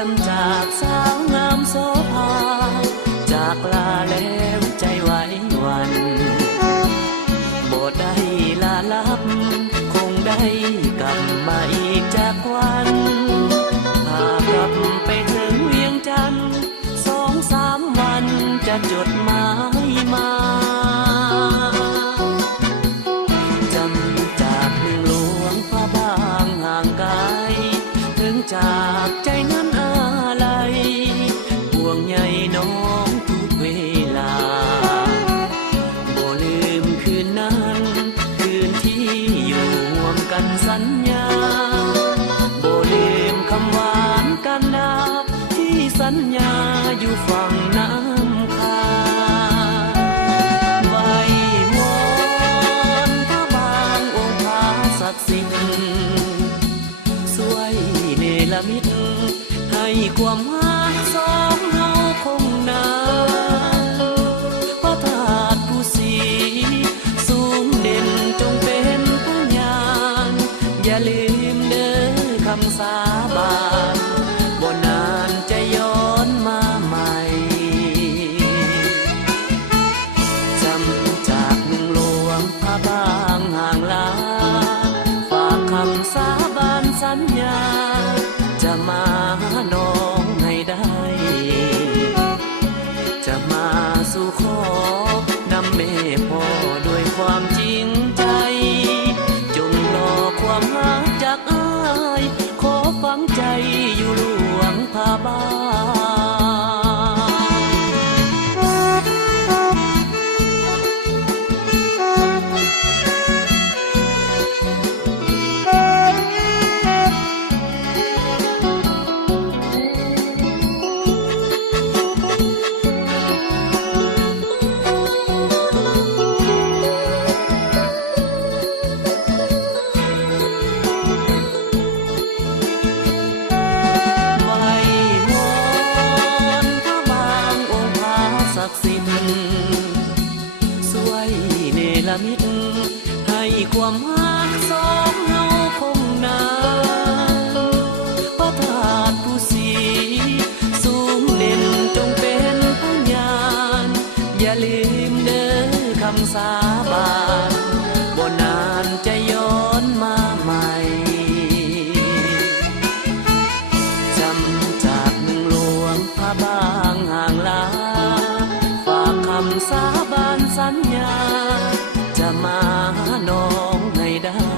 จำจากสาวงามโสภาจากลาแล้วใจไหวหวั่นบ่ได้ลาลับคงได้กลับมาอีกจากวันพากลับไปถึงเวียงจันทร์2-3 วันจะจดหมายมาจำจากเมืองหลวงพระบางห่างไกลถึงจากใจนั้นอะไรห่วงใยน้องทุกเวลาบ่ลืมคืนนั้นคืนที่อยู่ร่วมกันสัญญาบ่ลืมคำหวานกันนาที่สัญญาอยู่ฝั่งน้ำคาไหว้วอนพระบางองค์พระศักดิ์สิทธิ์สวยเนรมิตให้ความรักสองเฮาคงนานพระธาตุผู้ศรีสูงเด่นจงเป็นพยานอย่าลืมเด้อคำสาบานบ่นานจะย้อนมาใหม่จำจากเมืองหลวงพระบางห่างลาฝากคำสาบานสัญญาจะมาน้องให้ได้จะมาสู่ขอนำแม่พ่อด้วยความจริงใจจงรอความรักจากอ้ายขอฝังใจอยู่หลวงพระบางสวยเนรมิตให้ความรักสองเฮาคงนานพระธาตุผู้ศรีสูงเด่นจงเป็นพยานอย่าลืมเด้อคำสาบานบ่นานจะย้อนมาใหม่จำจากเมืองหลวงพระบางห่างลาคำสาบานสัญญาจะมาน้องให้ได้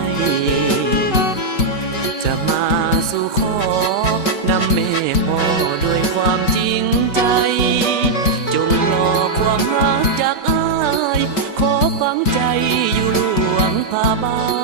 จะมาสู่ขอนำแม่พ่อด้วยความจริงใจจงรอความรักจากอ้ายขอฝังใจอยู่หลวงพระบาง